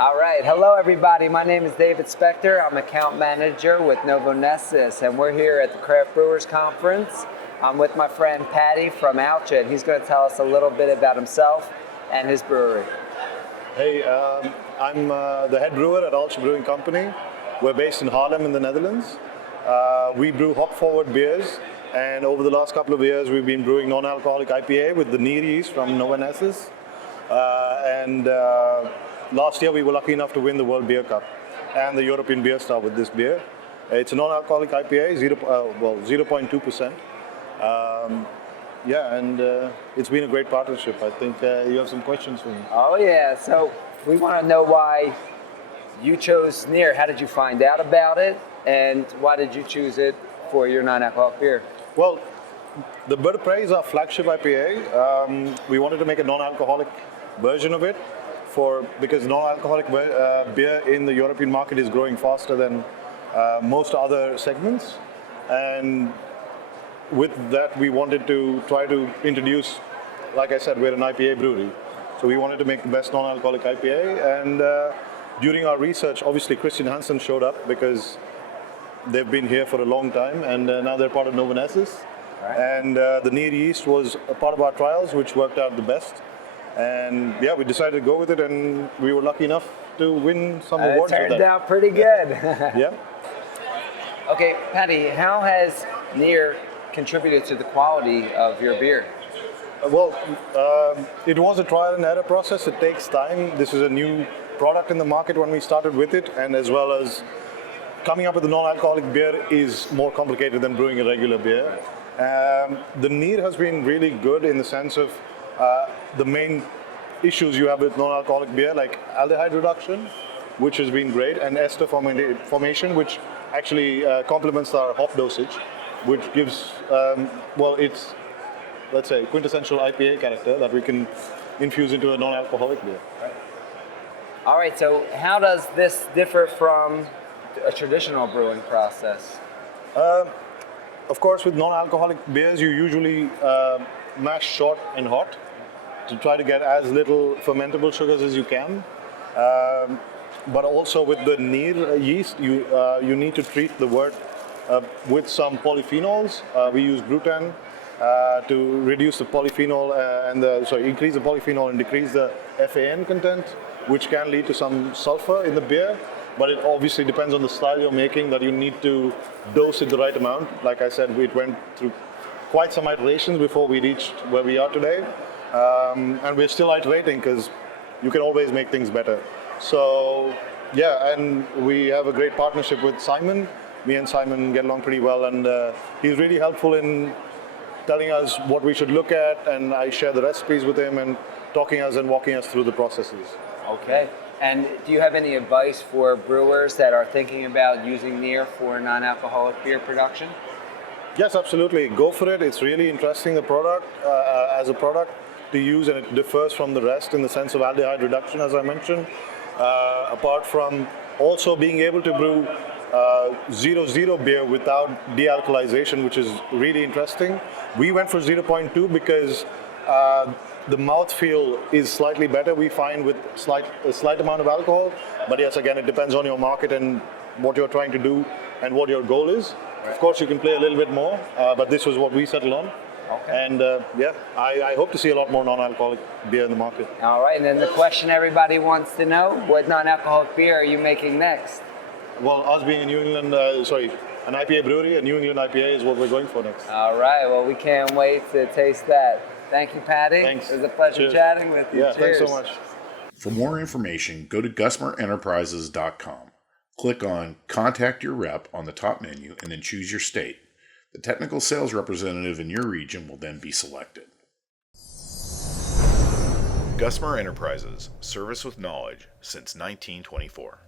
All right, hello everybody. My name is David Spector. I'm account manager with Novonesis, and we're here at the Craft Brewers Conference. I'm with my friend Patty from Uiltje, and he's going to tell us a little bit about himself and his brewery. Hey, I'm the head brewer at Uiltje Brewing Company. We're based in Haarlem in the Netherlands. We brew hop-forward beers, and over the last couple of years we've been brewing non-alcoholic IPA with the NEER yeast from Novonesis. Last year we were lucky enough to win the World Beer Cup and the European Beer Star with this beer. It's a non-alcoholic IPA, 0.2%. It's been a great partnership. I think you have some questions for me. Oh yeah, so we want to know why you chose NEER. How did you find out about it, and why did you choose it for your non-alcoholic beer? Well, the Bird of Prey is our flagship IPA. We wanted to make a non-alcoholic version of it because non-alcoholic beer in the European market is growing faster than most other segments. And with that, we wanted to try to introduce, like I said, we're an IPA brewery. So we wanted to make the best non-alcoholic IPA. And during our research, obviously Christian Hansen showed up because they've been here for a long time, and now they're part of Novonesis. Right. And the NEER yeast was a part of our trials, which worked out the best. And yeah, we decided to go with it, and we were lucky enough to win some awards. It turned out pretty good. Yeah. Okay, Patty, how has NEER contributed to the quality of your beer? Well, it was a trial and error process. It takes time. This is a new product in the market when we started with it, and as well as coming up with a non-alcoholic beer is more complicated than brewing a regular beer. The NEER has been really good in the sense of the main issues you have with non-alcoholic beer, like aldehyde reduction, which has been great, and ester formation, which actually complements our hop dosage, which gives, it's, let's say, quintessential IPA character that we can infuse into a non-alcoholic beer. All right, so how does this differ from a traditional brewing process? Of course, with non-alcoholic beers, you usually mash short and hot to try to get as little fermentable sugars as you can. But also with the NEER yeast, you need to treat the wort with some polyphenols. We use gluten to reduce the polyphenol increase the polyphenol and decrease the FAN content, which can lead to some sulfur in the beer. But it obviously depends on the style you're making, that you need to dose it the right amount. Like I said, we went through quite some iterations before we reached where we are today. And we're still iterating because you can always make things better. So yeah, and we have a great partnership with Simon. Me and Simon get along pretty well, and he's really helpful in telling us what we should look at, and I share the recipes with him and talking us and walking us through the processes. Okay. And do you have any advice for brewers that are thinking about using NEER for non-alcoholic beer production? Yes, absolutely. Go for it. It's really interesting, the product as a product to use, and it differs from the rest in the sense of aldehyde reduction, as I mentioned. Apart from also being able to brew 0.0 beer without dealcoholization, which is really interesting. We went for 0.2 because the mouthfeel is slightly better, we find, with a slight amount of alcohol. But yes, again, it depends on your market and what you're trying to do and what your goal is. Right. Of course, you can play a little bit more, but this was what we settled on. Okay. And I hope to see a lot more non-alcoholic beer in the market. All right, and then the question everybody wants to know, what non-alcoholic beer are you making next? Well, us being a New England, an IPA brewery, a New England IPA is what we're going for next. All right, well, we can't wait to taste that. Thank you, Patty. Thanks. It was a pleasure chatting with you. Yeah, Cheers. Thanks so much. For more information, go to gusmerenterprises.com. Click on Contact Your Rep on the top menu and then choose your state. The technical sales representative in your region will then be selected. Gusmer Enterprises, service with knowledge since 1924.